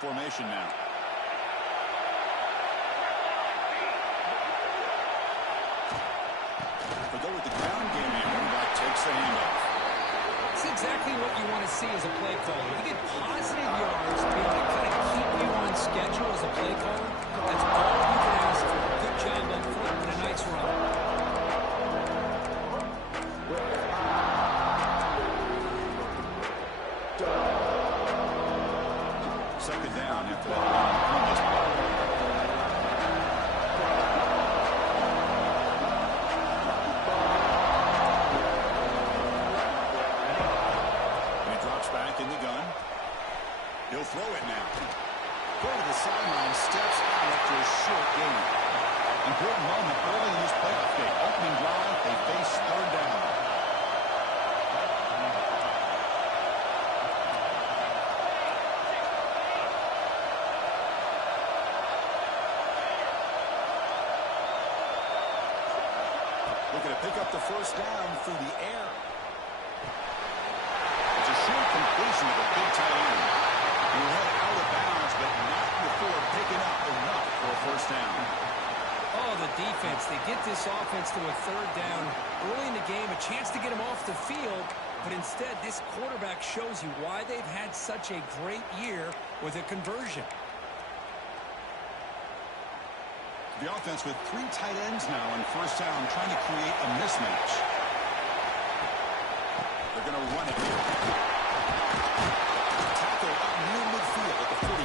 Formation now. If we go with the ground game here, running takes the handoff. It's exactly what you want to see as a play caller. You get positive yards to be able to kind of keep you on schedule as a play caller. That's all you can ask for. Good job up front and a nice run. Second down after that run on the previous play. And he drops back in the gun. He'll throw it now. Go to the sideline, steps out after a short gain. Important moment early in this playoff game. Opening drive, they face third down. Looking to pick up the first down through the air. It's a short completion of a big tight end. He head out of bounds, but not before picking up enough for a first down. Oh, the defense. They get this offense to a third down early in the game, a chance to get him off the field. But instead, this quarterback shows you why they've had such a great year with a conversion. The offense with three tight ends now on first down, trying to create a mismatch. They're going to run it here. Tackle up near midfield at the 48.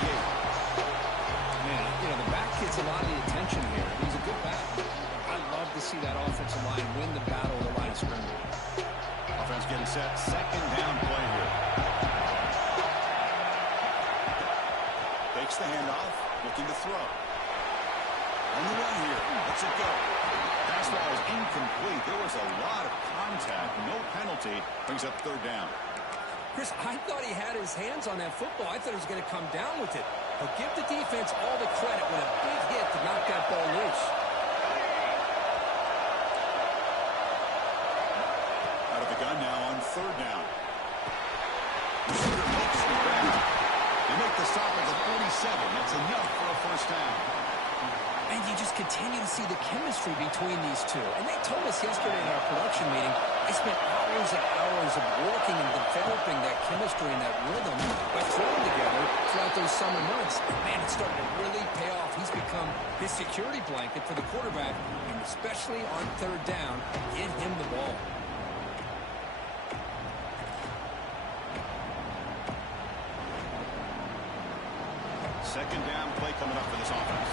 Man, you know, the back gets a lot of the attention here. He's a good back. I love to see that offensive line win the battle of the line of scrimmage. Offense getting set. Second down play here. Takes the handoff, looking to throw. On the run here. Lets it go. Pass ball is incomplete. There was a lot of contact. No penalty. Brings up third down. Chris, I thought he had his hands on that football. I thought he was going to come down with it. But give the defense all the credit with a big hit to knock that ball loose. Out of the gun now on third down. Receiver makes the grab. They make the stop at the 47. That's enough for a first down. And you just continue to see the chemistry between these two. And they told us yesterday in our production meeting, they spent hours and hours of working and developing that chemistry and that rhythm by throwing together throughout those summer months. And man, it's starting to really pay off. He's become his security blanket for the quarterback, and especially on third down, get him the ball. Second down play coming up for this offense.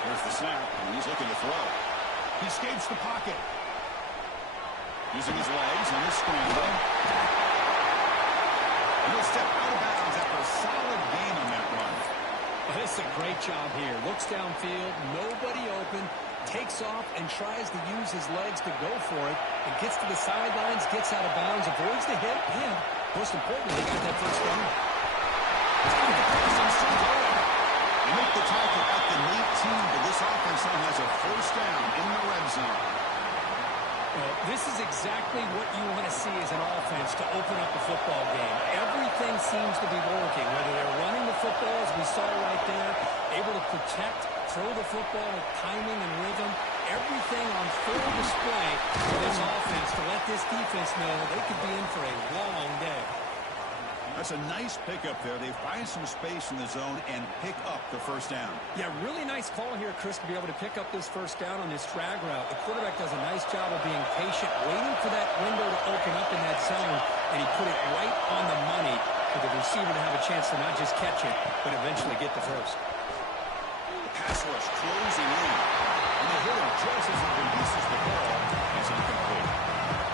Here's the snap, and he's looking to throw. He escapes the pocket. Using his legs on the scramble. And he'll step out of bounds after a solid gain on that run. Well, this is a great job here. Looks downfield, nobody open, takes off and tries to use his legs to go for it, and gets to the sidelines, gets out of bounds, avoids the hit, and most importantly, they got that first down. They make the tackle at the 18, but this offense now has a first down in the red zone. Well, this is exactly what you want to see as an offense to open up a football game. Everything seems to be working, whether they're running the football, as we saw right there, able to protect, throw the football with timing and rhythm, everything on full display for this offense to let this defense know they could be in for a long day. That's a nice pickup there. They find some space in the zone and pick up the first down. Yeah, really nice call here, Chris, to be able to pick up this first down on this drag route. The quarterback does a nice job of being patient, waiting for that window to open up in that zone, and he put it right on the money for the receiver to have a chance to not just catch it, but eventually get the first. Pass rush closing in. And they hit him just as he releases the ball. It's incomplete.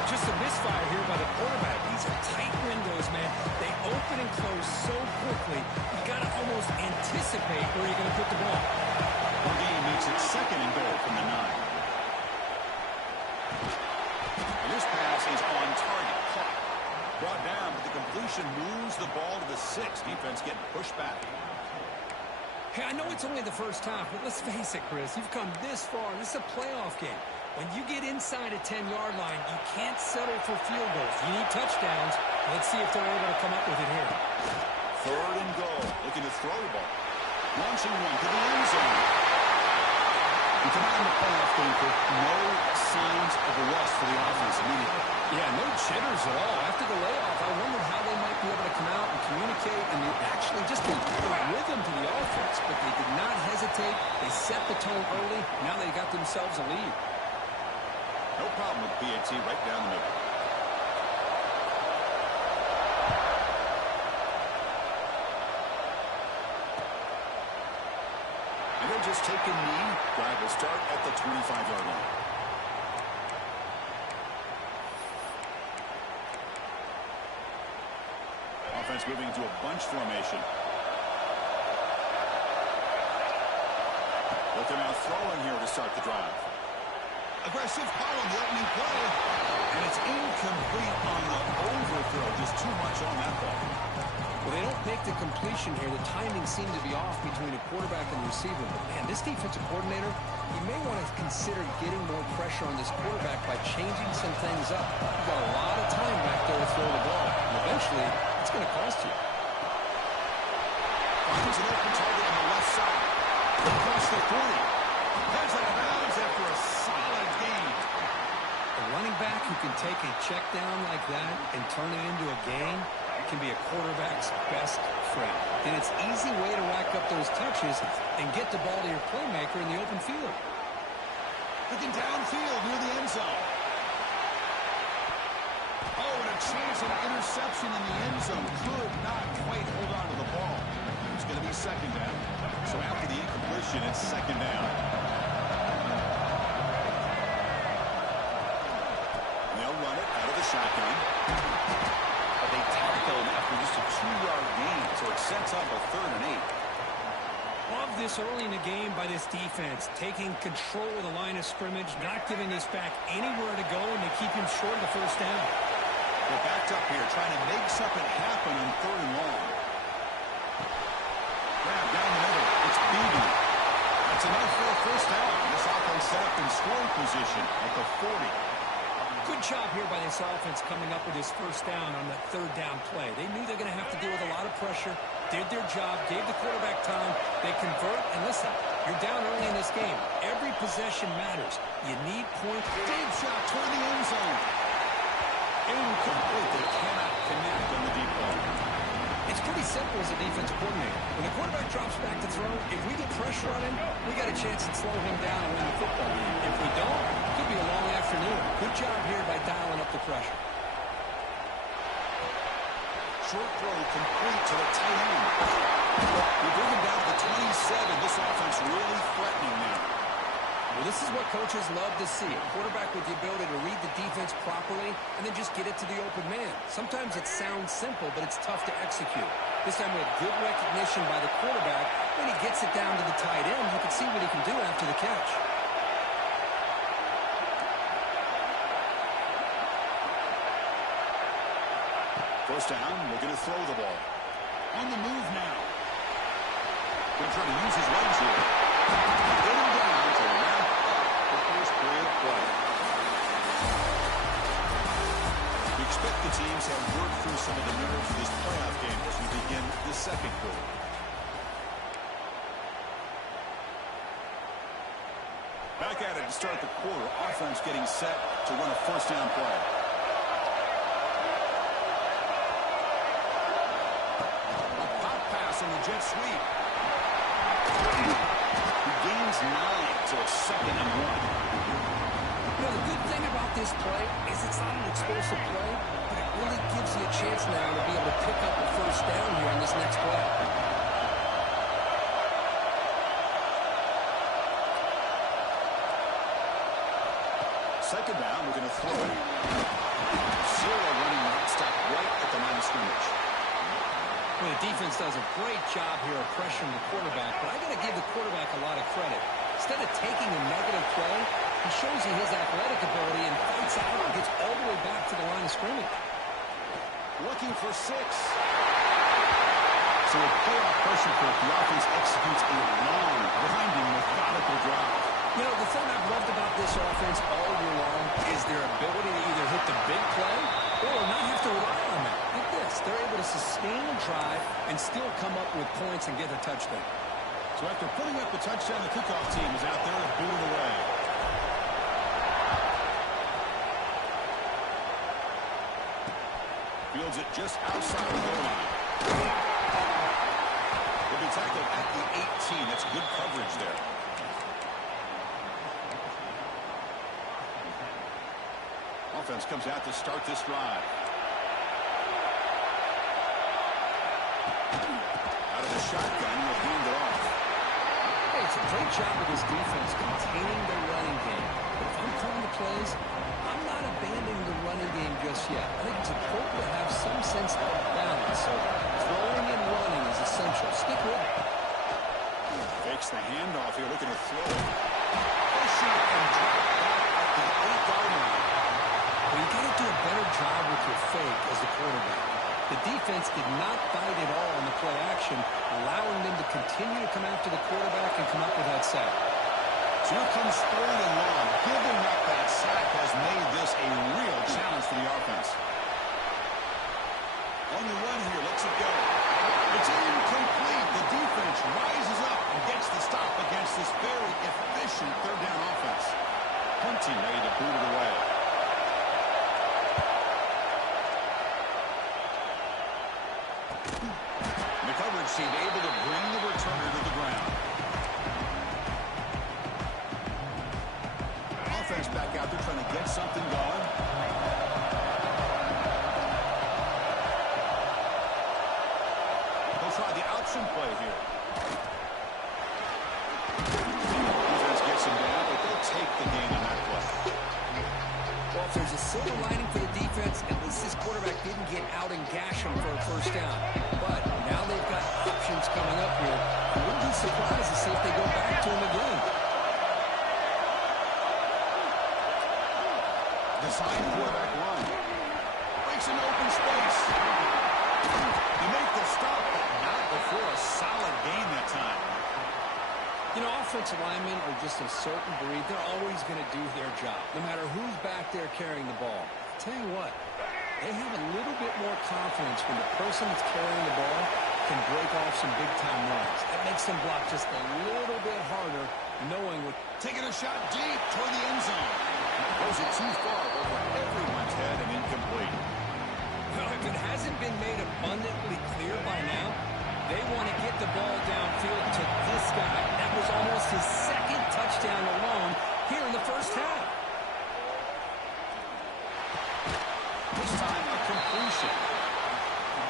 Just a misfire here by the quarterback. These are tight windows, man. They open and close so quickly. You got to almost anticipate where you're going to put the ball. Game makes it second and goal from the 9. And this pass is on target. Caught. Brought down, but the completion moves the ball to the 6. Defense getting pushed back. Hey, I know it's only the first half, but let's face it, Chris. You've come this far. This is a playoff game. When you get inside a 10-yard line, you can't settle for field goals. You need touchdowns, Let's see if they're able to come up with it here. Third and goal. Looking to throw the ball. Launching one to the end zone. And tonight in the playoff game, no signs of a rust for the offense immediately. Yeah, no jitters at all. After the layoff, I wondered how they might be able to come out and communicate and actually just get the rhythm to the offense. But they did not hesitate. They set the tone early. Now they got themselves a lead. No problem with PAT right down the middle. And they'll just take a knee. Drive will start at the 25-yard line. Offense moving into a bunch formation. Looking out throwing here to start the drive. Aggressive call on the opening play. And it's incomplete on the overthrow. Just too much on that ball. Well, they don't make the completion here. The timing seemed to be off between a quarterback and the receiver. But, man, this defensive coordinator, he may want to consider getting more pressure on this quarterback by changing some things up. You've got a lot of time back there to throw the ball. And eventually, it's going to cost you. Finds an open target on the left side. Across the 40. Heads out of bounds after a solid gain. A running back who can take a check down like that and turn it into a gain can be a quarterback's best friend. And it's an easy way to rack up those touches and get the ball to your playmaker in the open field. Looking downfield near the end zone. Oh, and a chance of an interception in the end zone. Could not quite hold on to the ball. It's going to be second down. So after the incompletion, it's second down. They'll run it out of the shotgun. But they tackle him after just a 2-yard gain, so it sets up a 3rd and 8. Love this early in the game by this defense, taking control of the line of scrimmage, not giving this back anywhere to go, and they keep him short of the first down. They're backed up here, trying to make something happen on 3rd and long. Grab down the middle. It's Beebe. That's enough for a first down. This offense set up in scoring position at the 40. Good job here by this offense coming up with his first down on that 3rd down play. They knew they're going to have to deal with a lot of pressure, did their job, gave the quarterback time. They convert, and listen, you're down early in this game. Every possession matters. You need points. Deep shot toward the end zone. Incomplete. They cannot connect on the deep ball. It's pretty simple as a defensive coordinator. When the quarterback drops back to throw, if we get pressure on him, we got a chance to slow him down and win the football game. If we don't, it could be a long afternoon. Good job here by dialing up the pressure. Short throw complete to the tight end. We bring him down to the 27. This offense really threatening now. Well, this is what coaches love to see. A quarterback with the ability to read the defense properly and then just get it to the open man. Sometimes it sounds simple, but it's tough to execute. This time with good recognition by the quarterback. When he gets it down to the tight end, you can see what he can do after the catch. First down, looking to throw the ball. On the move now. Going to try to use his legs here. Get him down to wrap up the first play of play. We expect the teams have worked through some of the nerves of this playoff game as we begin the second quarter. Back at it to start the quarter. Offense getting set to run a first down play. On the jet sweep. He gains 9, so it's 2nd and 1. You know, the good thing about this play is it's not an explosive play, but it really gives you a chance now to be able to pick up a first down here on this next play. Second down, we're going to throw it. Zero running back, stop right at the line of scrimmage. Well, the defense does a great job here of pressuring the quarterback, but I got to give the quarterback a lot of credit. Instead of taking a negative play, he shows you his athletic ability and fights out and gets all the way back to the line of scrimmage. Looking for 6. So a playoff pressure for the offense executes a long, grinding, methodical drive. You know, the thing I've loved about this offense all year long is their ability to either hit the big play or not have to rely on that. They this. They're able to sustain the drive and still come up with points and get a touchdown. So after putting up the touchdown, the kickoff team is out there to boot it away. Fields it just outside the goal line. He'll be tackled at the 18. That's good coverage there. Offense comes out to start this drive. Out of the shotgun, he'll hand it off. Hey, it's a great job of this defense containing the running game. But if I'm calling the plays, I'm not abandoning the running game just yet. I think it's important to have some sense of balance. So throwing and running is essential. Stick with it. Fakes the handoff here, looking to throw it. Pushing and drop back at the 8-yard line. Well, you got to do a better job with your fake as a quarterback. The defense did not bite at all on the play action, allowing them to continue to come after the quarterback and come up with that sack. So here comes 3rd and long. Giving up that sack has made this a real challenge for the offense. On the run here, lets it go. It's incomplete. The defense rises up and gets the stop against this very efficient 3rd down offense. Hunting ready to boot it away. The coverage team able to bring the returner to the ground. Offense back out there trying to get something going. They'll try the option play here. Defense gets him down, but they'll take the gain on that play. Well, if there's a silver lining for the defense, at least this quarterback didn't get out and gash him for a first down. But now they've got options coming up here. I wouldn't be surprised to see if they go back to him again. Design quarterback run. Breaks an open space. You make the stop, but not before a solid gain that time. You know, offensive linemen are just a certain breed. They're always going to do their job, no matter who's back there carrying the ball. I'll tell you what, they have a little bit more confidence when the person that's carrying the ball can break off some big-time runs. That makes them block just a little bit harder, knowing we're taking a shot deep toward the end zone. Throws it too far over everyone's head and incomplete. Well, if it hasn't been made abundantly clear by now, they want to get the ball downfield to this guy. That was almost his 2nd touchdown alone here in the first half. This time, a completion.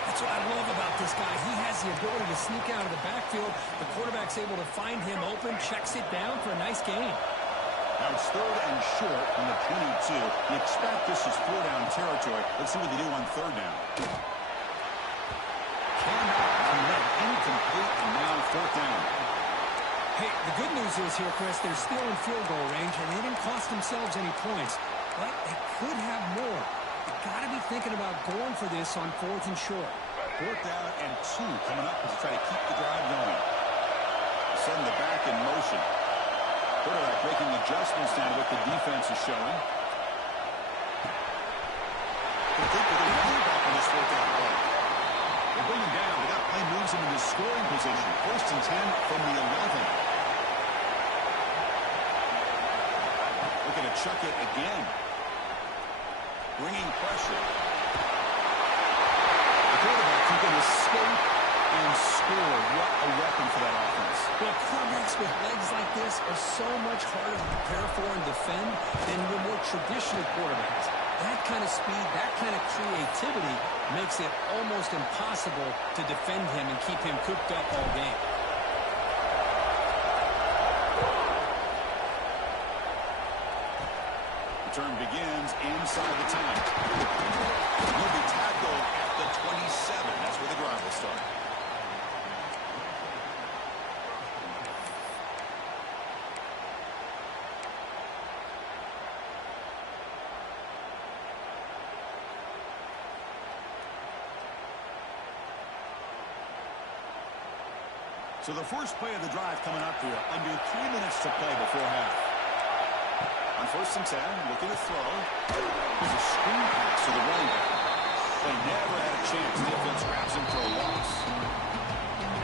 That's what I love about this guy. He has the ability to sneak out of the backfield. The quarterback's able to find him open, checks it down for a nice gain. Now it's 3rd and short from the 22. You expect this is 4-down territory. Let's see what they do on 3rd down. Incomplete, and now 4th down. Hey, the good news is here, Chris, they're still in field goal range, and they didn't cost themselves any points. But they could have more. They've got to be thinking about going for this on 4th and short. 4th down and 2 coming up as they try to keep the drive going. Send the back in motion. Quarterback making adjustments now to what the defense is showing. Complete with a running back on this 4th down play. They bring him down, but that play moves him into scoring position. 1st and 10 from the 11. Looking to chuck it again. Bringing pressure. The quarterback can escape and score. What a weapon for that offense. Well, quarterbacks with legs like this are so much harder to prepare for and defend than your more traditional quarterbacks. That kind of speed, that kind of creativity makes it almost impossible to defend him and keep him cooped up all game. Return begins inside the 10. He'll be tackled at the 27. That's where the drive will start. So the first play of the drive coming up here, under 3 minutes to play before half. On 1st and 10, looking to throw. There's a screen pass to the running back. They never had a chance. Defense grabs him for a loss.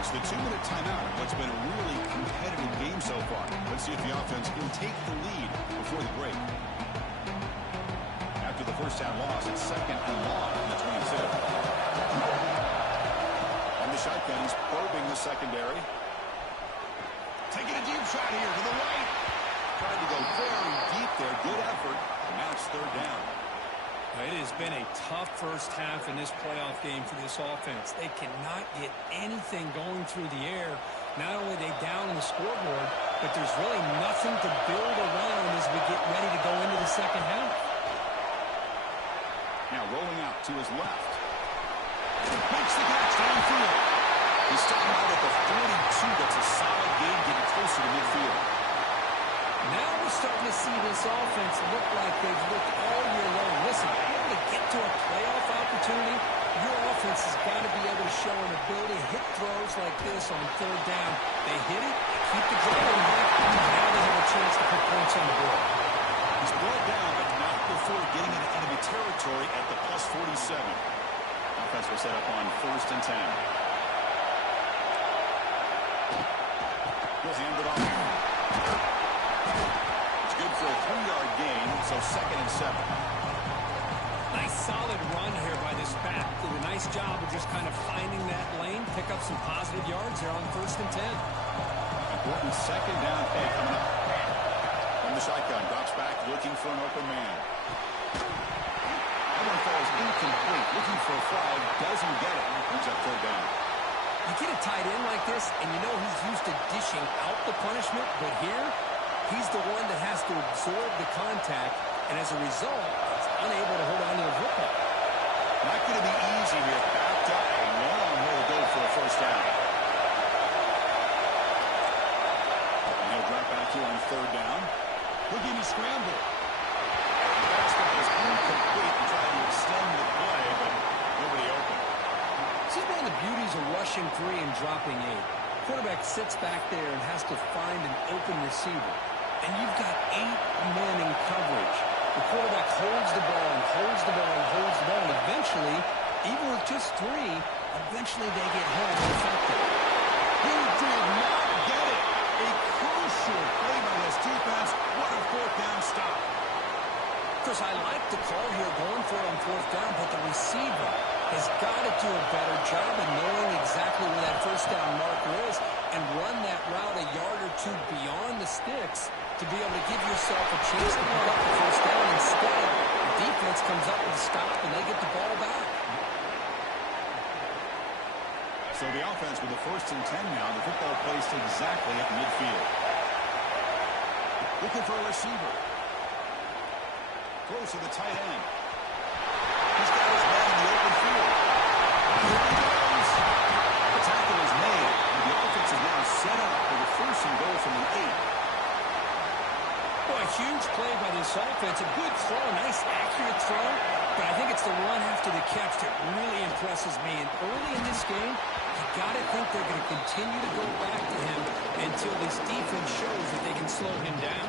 It's the 2-minute timeout of what's been a really competitive game so far. Let's see if the offense can take the lead before the break. After the first down loss, it's second and long on the 22. And the shotgun, he's probing the secondary. Taking a deep shot here to the right. Trying to go very deep there. Good effort. And now it's third down. It has been a tough first half in this playoff game for this offense. They cannot get anything going through the air. Not only are they down on the scoreboard, but there's really nothing to build around as we get ready to go into the second half. Now rolling out to his left. Makes the catch downfield. He's starting out at the 42. That's a solid gain, getting closer to midfield. Now we're starting to see this offense look like they've looked all year long. Listen, in order to get to a playoff opportunity, your offense has got to be able to show an ability to hit throws like this on third down. They hit it, they keep the drive alive, and now they have a chance to put points on the board. He's brought down, but not before getting into enemy territory at the plus 47. Offense will set up on first and 10. He'll hand it off. It's good for a 3-yard gain, so second and 7. Nice solid run here by this back. Did a nice job of just kind of finding that lane, pick up some positive yards here on first and 10. Important second down play coming up. From the shotgun, drops back, looking for an open man. That one falls incomplete, looking for a flag, doesn't get it. Brings up third down. You get a tight end like this, and you know he's used to dishing out the punishment, but here, he's the one that has to absorb the contact, and as a result, he's unable to hold on to the football. Not going to be easy here. Backed up a long way to go for a first down. And he'll drop back here on third down. Look at him scramble. The pass is incomplete and trying to extend the play, but nobody open. This is one of the beauties of rushing 3 and dropping 8. Quarterback sits back there and has to find an open receiver. And you've got 8 men in coverage. The quarterback holds the ball and holds the ball and holds the ball. And eventually, even with just 3, eventually they get home effective. He did not get it. A crucial play by this defense. What a fourth down stop. Chris, I like the call here going for it on fourth down, but the receiver has got to do a better job of knowing exactly where that first down marker is and run that route a yard or 2 beyond the sticks to be able to give yourself a chance to pick up the first down. Instead, the defense comes up with a stop and they get the ball back. So the offense with the first and 10 now. The football placed exactly at midfield. Looking for a receiver. Throws to the tight end. He's got his man in the open field. Here he goes. The tackle is made. And the offense is now set up for the first and goal from the 8. Boy, a huge play by this offense. A good throw, nice accurate throw. But I think it's the run after the catch that really impresses me. And early in this game, you got to think they're going to continue to go back to him until this defense shows that they can slow him down.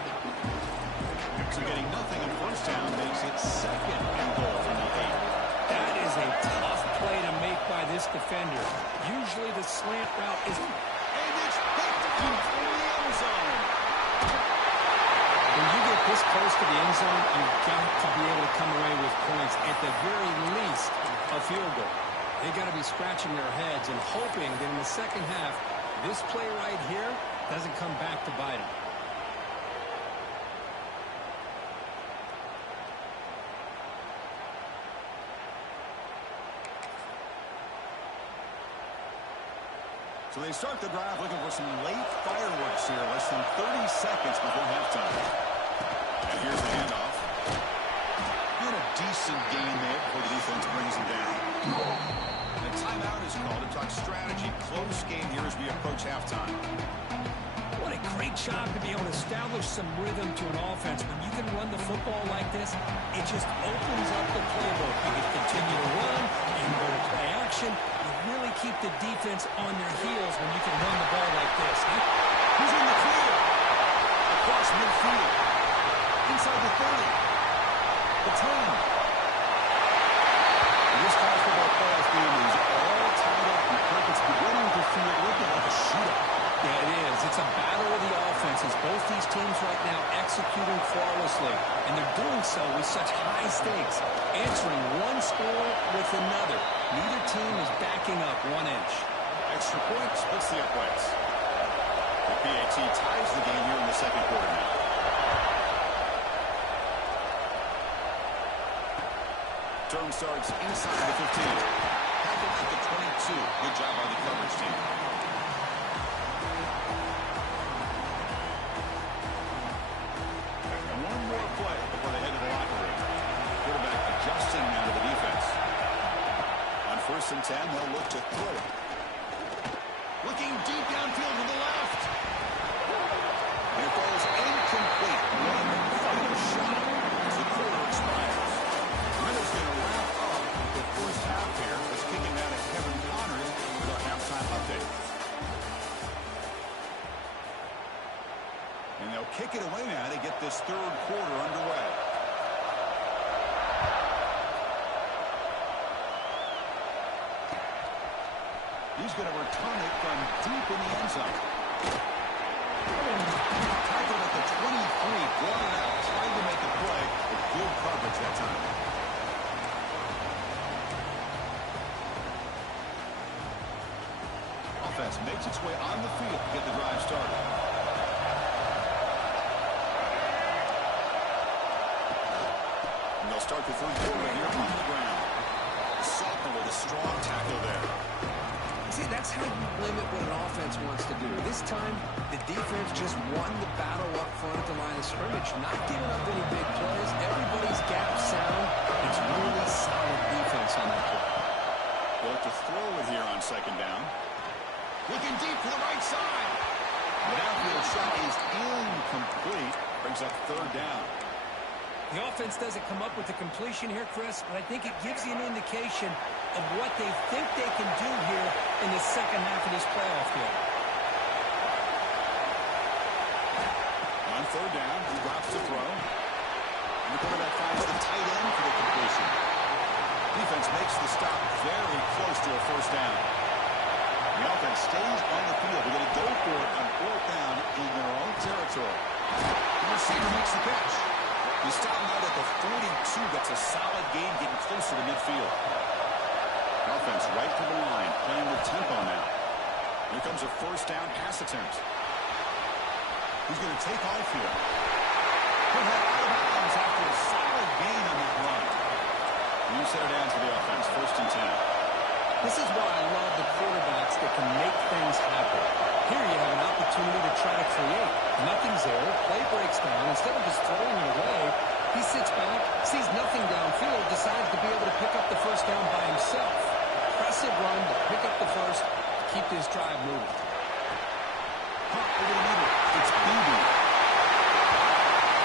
So getting nothing on first down makes it second and goal from the 8. That is a tough play to make by this defender. Usually the slant route is... And it's picked up in the end zone. When you get this close to the end zone, you've got to be able to come away with points. At the very least, a field goal. They've got to be scratching their heads and hoping that in the second half, this play right here doesn't come back to bite them. So they start the drive looking for some late fireworks here. Less than 30 seconds before halftime. And here's the handoff. Been a decent game there before the defense brings him down. And a timeout is called to talk strategy. Close game here as we approach halftime. What a great job to be able to establish some rhythm to an offense. When you can run the football like this, it just opens up the playbook. You can continue to run, you can go to play action. You really keep the defense on their heels when you can run the ball like this. He's in the clear. Across midfield. Inside the 30. The 10. The This college football playoff game is all tied up, and Kirk, it's beginning to feel a little bit like a shootout. Yeah, it is. It's a battle of the offenses. Both these teams right now executing flawlessly, and they're doing so with such high stakes, answering one score with another. Neither team is backing up 1 inch. Extra point splits the uprights. The PAT ties the game here in the second quarter now. Term starts inside the 15. Tackled at the 22. Good job by the coverage team. And one more play before they head to the locker room. Quarterback adjusting now to the defense. On 1st and 10, they'll look to throw it. Looking deep downfield to the left. And it falls incomplete. One final shot as the quarter expires. Miller's going to wrap up the first half here. Let's kick it down to Kevin Connors with our halftime update. And they'll kick it away now to get this third quarter underway. He's going to return it from deep in the end zone. Tackled at the 23, brought it out, trying to make a play, but good coverage that time. Offense makes its way on the field to get the drive started. And they'll start the third quarter here on the ground. Sophomore with a strong tackle there. See, that's how you limit what an offense wants to do. This time, the defense just won the battle up front at the line of scrimmage, not giving up any big plays. Everybody's gap sound. It's really solid defense on that play. Well, to throw it here on 2nd down. Looking deep to the right side. The downfield shot is incomplete. Brings up 3rd down. The offense doesn't come up with the completion here, Chris, but I think it gives you an indication of what they think they can do here in the second half of this playoff game. On 3rd down, he drops to throw. And the quarterback finds the tight end for the completion. Defense makes the stop very close to a 1st down. The offense stays on the field. They're going to go for it on 4th down in their own territory. The receiver makes the catch. He stopped him out at the 42. That's a solid gain, getting closer to midfield. Offense right to the line, playing with tempo now. Here comes a 1st down pass attempt. He's going to take off here. He'll head out of bounds after a solid gain on that run. New set of downs for the offense, 1st and 10. This is why I love the quarterbacks that can make things happen. Here you have an opportunity to try to create. Nothing's there. Play breaks down. Instead of just throwing it away, he sits back, sees nothing downfield, decides to be able to pick up the 1st down by himself. Impressive run to pick up the 1st to keep this drive moving. Over the middle. It's Beebe.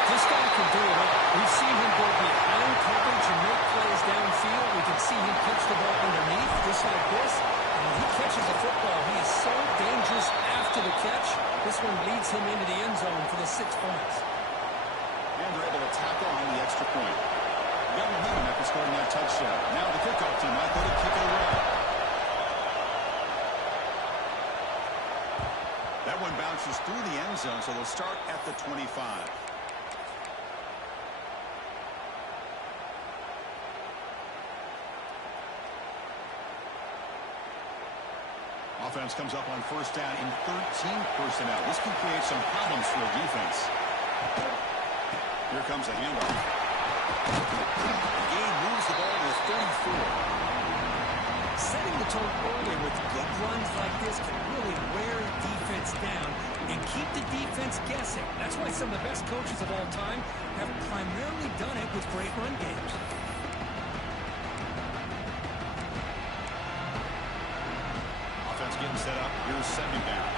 This guy can do it all. We've seen him go behind coverage and make plays downfield. We can see him catch the ball underneath, just like this. And when he catches the football, he is so dangerous after the catch. This one leads him into the end zone for the 6 points. And they're able to tackle on the extra point. Got momentum after scoring that touchdown. Now the kickoff team might go to kick it away. That one bounces through the end zone, so they'll start at the 25. Offense comes up on 1st down in 13 personnel. This can create some problems for a defense. Here comes a handoff. The game moves the ball to 34. Setting the tone early with good runs like this can really wear a defense down and keep the defense guessing. That's why some of the best coaches of all time have primarily done it with great run games. Offense getting set up. Here's 2nd down.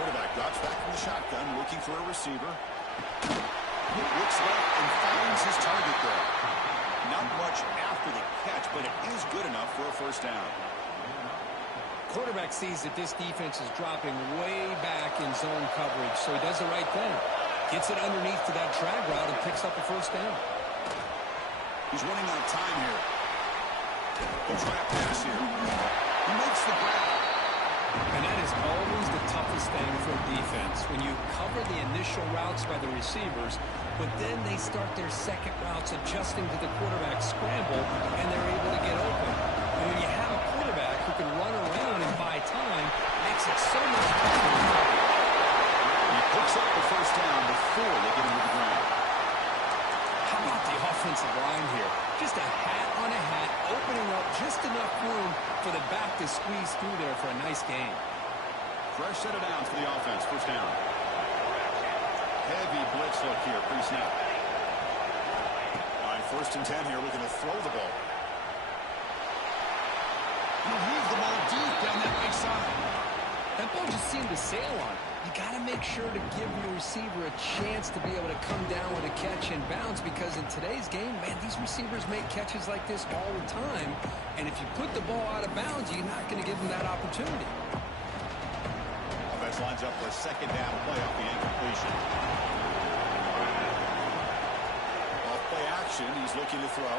Quarterback drops back from the shotgun, looking for a receiver. He looks left and finds his target there. Not much after the catch, but it is good enough for a 1st down. Quarterback sees that this defense is dropping way back in zone coverage, so he does the right thing. Gets it underneath to that drag route and picks up a first down. He's running out of time here. He'll try a pass here. He makes the grab. And that is always the toughest thing for a defense, when you cover the initial routes by the receivers, but then they start their second routes adjusting to the quarterback's scramble, and they're able to get open. And when you have a quarterback who can run around and buy time, it makes it so much tougher to cover. He picks up the first down before they get him to the ground. How about the offensive line here? Just a hat on a hat, opening up just enough room for the back to squeeze through there for a nice gain. Fresh set of downs for the offense. First down. Heavy blitz look here, pre-snap. All right, 1st and 10 here, looking to throw the ball. He'll move the ball deep down that right side. That ball just seemed to sail on. You got to make sure to give your receiver a chance to be able to come down with a catch and bounce, because in today's game, man, these receivers make catches like this all the time. And if you put the ball out of bounds, you're not going to give them that opportunity. Offense lines up for a second down play off the incompletion. Off play action, he's looking to throw.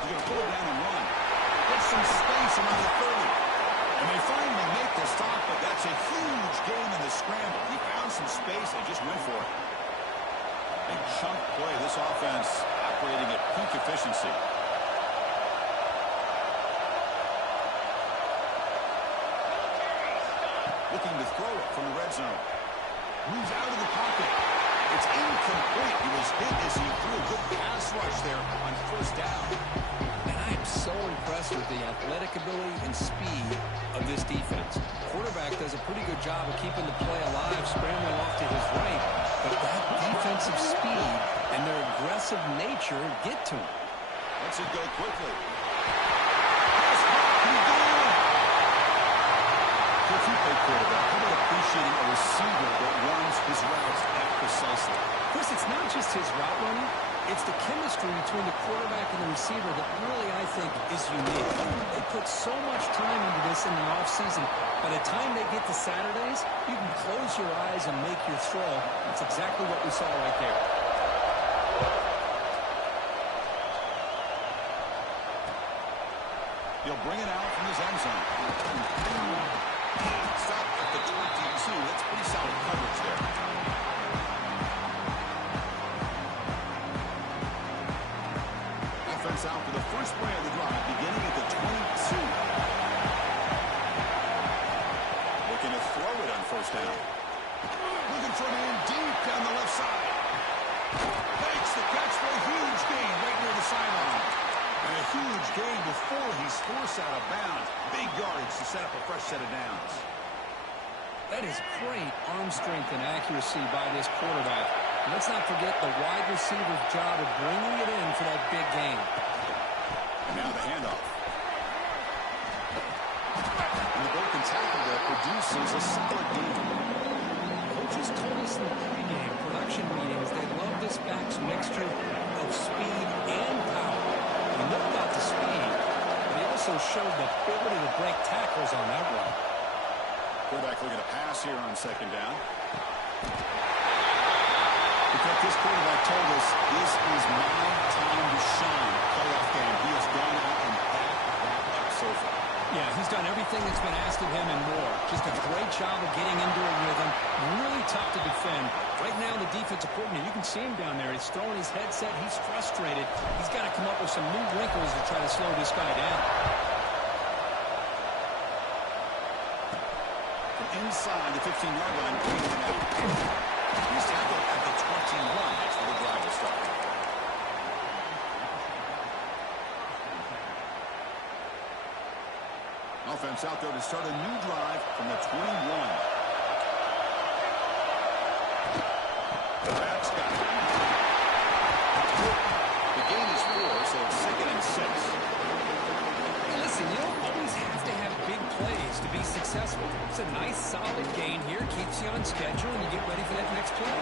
He's going to pull it down and run. Get some space around the 30. And they finally make the stop, but that's a huge gain in the scramble. He found some space and just went for it. A chunk play. This offense operating at peak efficiency. Looking to throw it from the red zone. Moves out of the pocket. It's incomplete. He was hit as he threw a good pass rush there on first down. And I am so impressed with the athletic ability and speed of this defense. Quarterback does a pretty good job of keeping the play alive, scrambling off to his right. But that defensive speed and their aggressive nature get to him. Lets it go quickly. If you play quarterback, how about appreciating a receiver that runs his routes that precisely? Chris, it's not just his route running. It's the chemistry between the quarterback and the receiver that really, I think, is unique. They put so much time into this in the offseason. By the time they get to Saturdays, you can close your eyes and make your throw. That's exactly what we saw right there. He'll bring it out from his end zone. Stop at the 22. That's pretty solid coverage there. Offense out for the first play of the drive, beginning at the 22. Looking to throw it on first down. Looking for a man deep down the left side. Makes the catch for a huge gain right near the sideline. And a huge gain before he's forced out of bounds. Big yardage to set up a fresh set of downs. That is great arm strength and accuracy by this quarterback. And let's not forget the wide receiver's job of bringing it in for that big gain. And now the handoff. And the broken tackle there produces a solid gain. Coaches told us in the pregame production meetings they love this back's mixture of speed and power. We know about the speed, but he also showed the ability to break tackles on that run. Quarterback looking to pass here on second down. Because this quarterback told us this is my time to shine. Playoff game. He has gone out and backed that up so far. Yeah, he's done everything that's been asked of him and more. Just a great job of getting into a rhythm. Really tough to defend. Right now, the defensive coordinator, you can see him down there. He's throwing his headset. He's frustrated. He's got to come up with some new wrinkles to try to slow this guy down. Inside the 15-yard line, he's tackled at the 21. That's where the drive will start. Offense out there to start a new drive from the 21. The back's got it. The gain is 4, so it's 2nd and 6. Hey, listen, you don't always have to have big plays to be successful. It's a nice, solid gain here. Keeps you on schedule, and you get ready for that next play.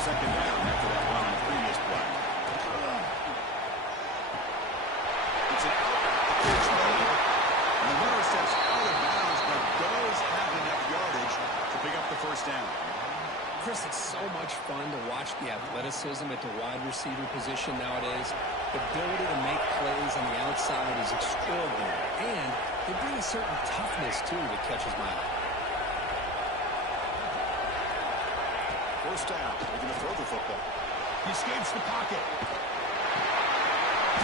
Second down after that run on the previous play. It's an out. The pitch right here. And the Chris, it's so much fun to watch the athleticism at the wide receiver position nowadays. The ability to make plays on the outside is extraordinary, and they bring a certain toughness, too, that catches my eye. First down. They're going to throw the football. He escapes the pocket.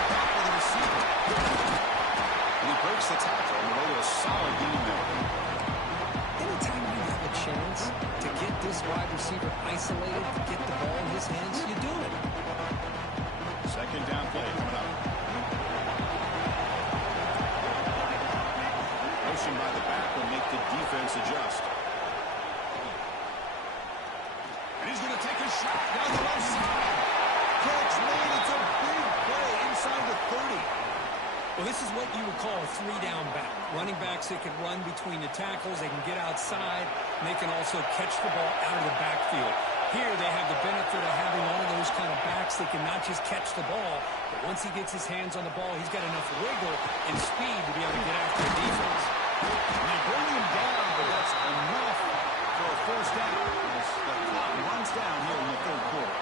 Back with the receiver. And he breaks the tackle on the way to a solid gain there. Anytime you have a chance to get this wide receiver isolated, to get the ball in his hands, you do it. Second down play coming up. Motion by the back will make the defense adjust. And he's going to take a shot down the left side. Catch made. It's a big play inside the 30. Well, this is what you would call a three-down back. Running backs that can run between the tackles. They can get outside. And they can also catch the ball out of the backfield. Here they have the benefit of having one of those kind of backs that can not just catch the ball, but once he gets his hands on the ball, he's got enough wiggle and speed to be able to get after the defense. And they bring him down, but that's enough for a first down as the clock runs down here in the third quarter.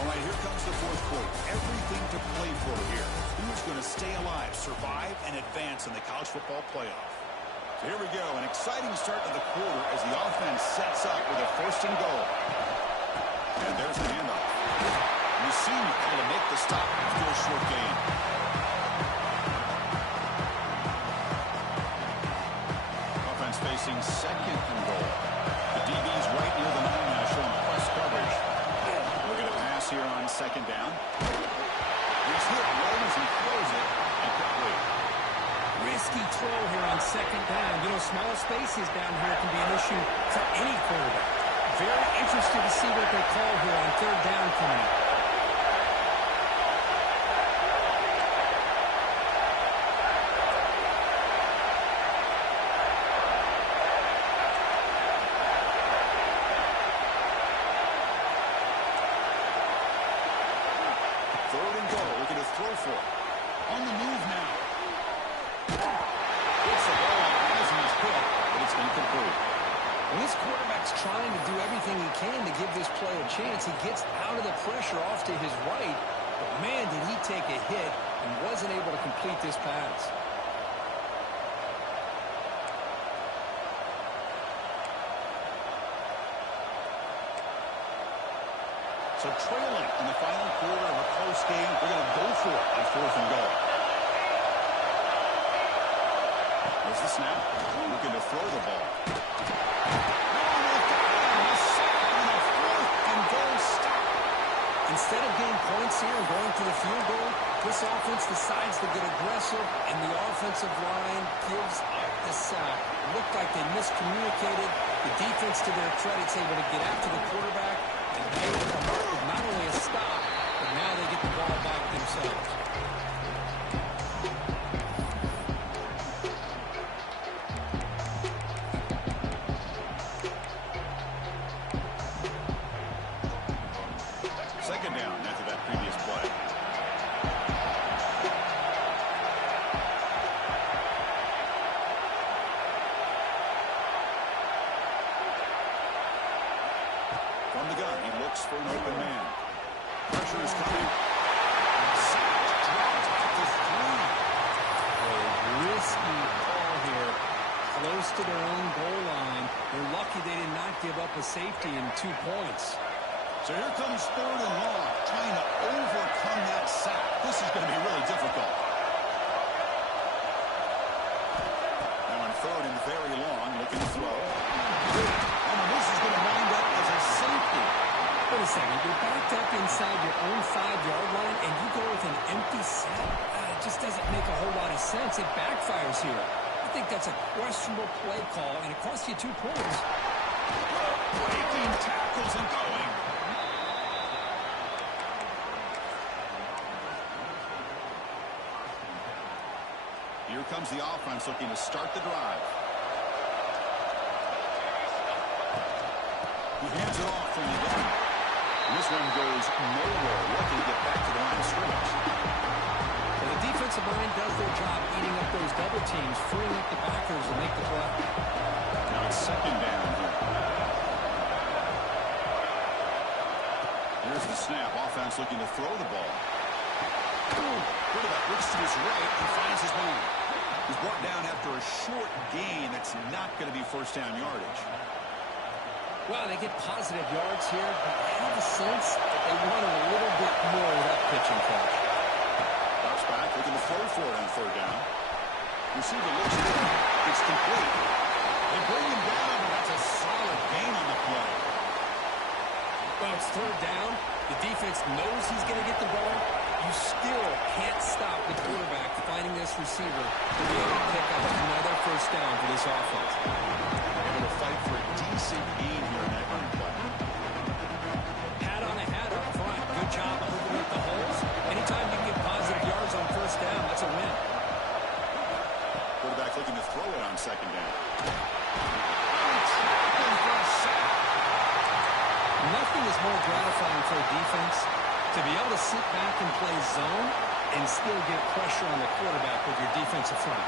All right, here comes the fourth quarter. Everything to play for here. Who's going to stay alive, survive, and advance in the college football playoff? So here we go, an exciting start to the quarter as the offense sets up with a first and goal. And there's the handoff. Mussini able to make the stop after a short gain. Offense facing second and goal. The DB's right near the line now showing press coverage. We're going to pass here on second down. He's hit right as he throws it and complete. Risky throw here on second down. You know, small spaces down here can be an issue for any quarterback. Very interested to see what they call here on third down coming up. Third and goal, looking to throw for it. On the move now. Gets the ball as he's hit, but it's incomplete. When this quarterback's trying to do everything he can to give this play a chance, he gets out of the pressure off to his right, but man, did he take a hit and wasn't able to complete this pass. So trailing in the final quarter of a close game, we're going to go for it on fourth and goal. There's the snap. Looking to throw the ball. Instead of getting points here and going to the field goal, this offense decides to get aggressive, and the offensive line gives up the sack. It looked like they miscommunicated. The defense, to their credit, is able to get after the quarterback and made the mark with not only a stop, but now they get the ball back themselves. Second down after that previous play. From the gun, he looks for an open man. Pressure is coming. Sacked, dropped at the 3. A risky call here, close to their own goal line. They're lucky they did not give up a safety in 2 points. So here comes third and long, trying to overcome that sack. This is going to be really difficult. Now on third and very long, looking to throw. And this is going to wind up as a safety. Wait a second, you're backed up inside your own 5-yard line, and you go with an empty sack? It just doesn't make a whole lot of sense. It backfires here. I think that's a questionable play call, and it costs you 2 points. Breaking tackles and going. Here comes the offense looking to start the drive. He hands it off from the gun. And this one goes nowhere. Lucky to get back to the line of scrimmage. Well, defensive line does their job eating up those double teams, freeing up the backers to make the play. Now it's second down here. Here's the snap. Offense looking to throw the ball. Quarterback looks to his right and finds his man. He's brought down after a short gain. That's not going to be first down yardage. Well, they get positive yards here, but I have a sense that they wanted a little bit more of that pitching coach. Drops back, looking to throw for it on third down. Receiver looks good. It's complete. They bring him down, but that's a solid gain on the play. Well, it's third down. The defense knows he's going to get the ball. You still can't stop the quarterback finding this receiver to be able to pick up another first down for this offense. Able to fight for a decent gain here in that run play. Hat on a hat up front. Good job opening up the holes. Anytime you get positive yards on first down, that's a win. Quarterback looking to throw it on second down. Nothing is more gratifying for a defense to be able to sit back and play zone and still get pressure on the quarterback with your defensive front.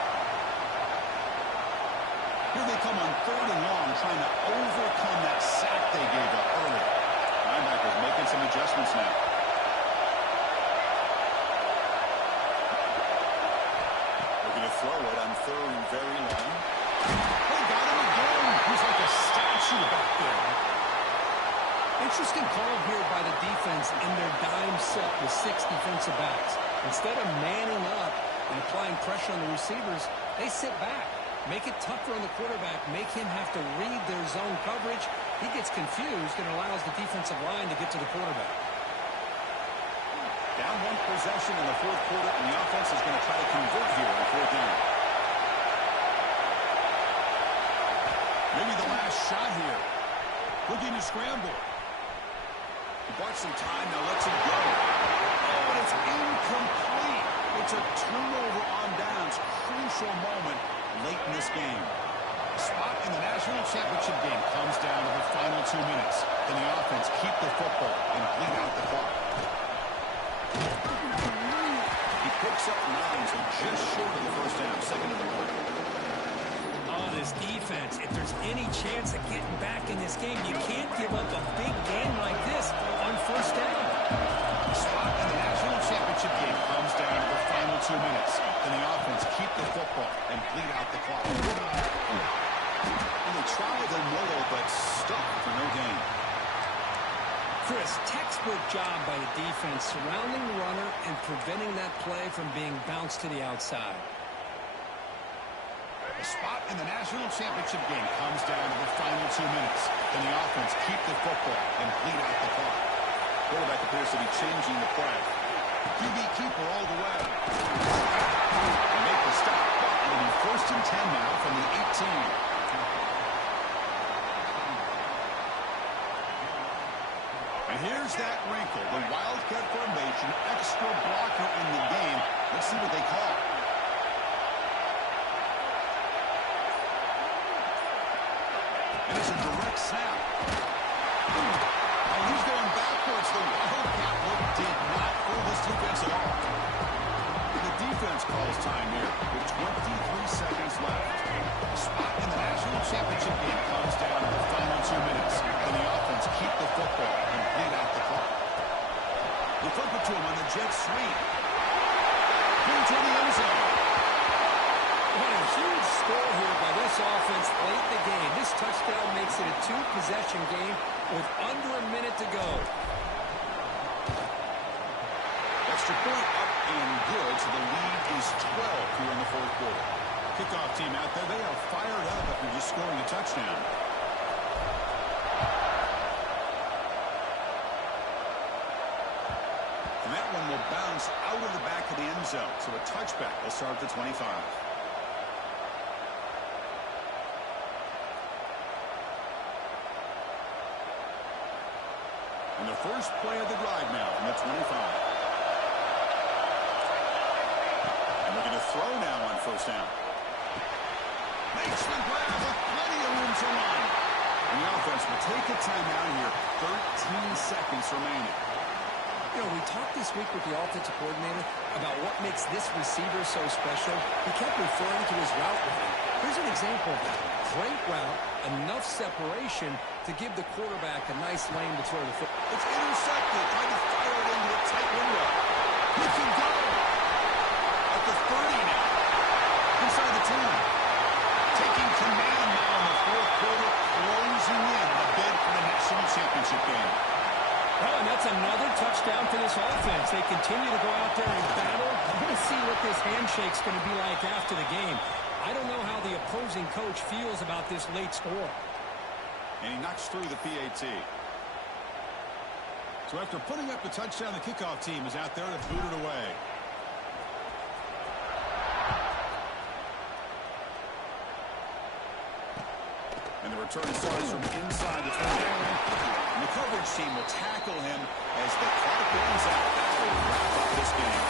Here they come on third and long, trying to overcome that sack they gave up earlier. Linebackers making some adjustments now. Looking to throw it on third and very long. They got him again. He's like a statue back there. Interesting call here by the defense in their dime set with 6 defensive backs. Instead of manning up and applying pressure on the receivers, they sit back. Make it tougher on the quarterback. Make him have to read their zone coverage. He gets confused and allows the defensive line to get to the quarterback. Down one possession in the fourth quarter, and the offense is going to try to convert here on fourth down. Maybe the last shot here. Looking to scramble. He bought some time, now lets it go. Oh, and it's incomplete. It's a turnover on downs. Crucial moment late in this game. A spot in the national championship game comes down to the final 2 minutes. Can the offense keep the football and bleed out the clock? He picks up 9, so just short of the first down. Second and 1. Oh, this defense, if there's any chance of getting back in this game, you can't give up a big game like this on first down. The spot in the national championship game comes down to the final 2 minutes. Can the offense keep the football and bleed out the clock? And they try the middle, but stuck for no gain. Chris, textbook job by the defense surrounding the runner and preventing that play from being bounced to the outside. The spot in the national championship game comes down to the final 2 minutes. Can the offense keep the football and bleed out the clock? Quarterback appears to be changing the play. QB keeper all the way. They make the stop, but it'll be first and 10 now from the 18. And here's that wrinkle. The Wildcat formation, extra blocker in the game. Let's see what they call. And it's a direct snap. Oh, he's going backwards. The Wildcat look did not fool this defense at all. The defense calls time here with 23 seconds left. The spot in the national championship game comes down to the final 2 minutes. Can the offense keep the football and bleed out the clock? They flip it to him on the jet sweep. Into the end zone. What a huge score here by this offense late in the game. This touchdown makes it a 2-possession game with under a minute to go. Extra point up and good, so the lead is 12 here in the fourth quarter. Kickoff team out there, they are fired up after just scoring a touchdown. And that one will bounce out of the back of the end zone, so a touchback will start at the 25. And the first play of the drive now from the 25. And we're going to throw now on first down. Makes the grab with plenty of room to run. And the offense will take a timeout here. 13 seconds remaining. You know, we talked this week with the offensive coordinator about what makes this receiver so special. He kept referring to his route running. Here's an example of that. Great route, enough separation to give the quarterback a nice lane to throw the football. It's intercepted, trying to fire it into a tight window. He can go at the 30 now, inside the 10. Taking command now in the fourth quarter, closing in a bid for the national championship game. Well, and that's another touchdown for this offense. They continue to go out there and battle. I'm going to see what this handshake's going to be like after the game. I don't know how the opposing coach feels about this late score. And he knocks through the PAT. So after putting up the touchdown, the kickoff team is out there to boot it away. And the return starts from inside the 20. And the coverage team will tackle him as the clock runs out. That will wrap up this game.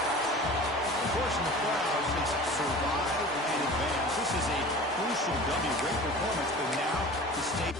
Of course, in the playoffs, it's survive and advance. This is a crucial W. Great performance, but now the state.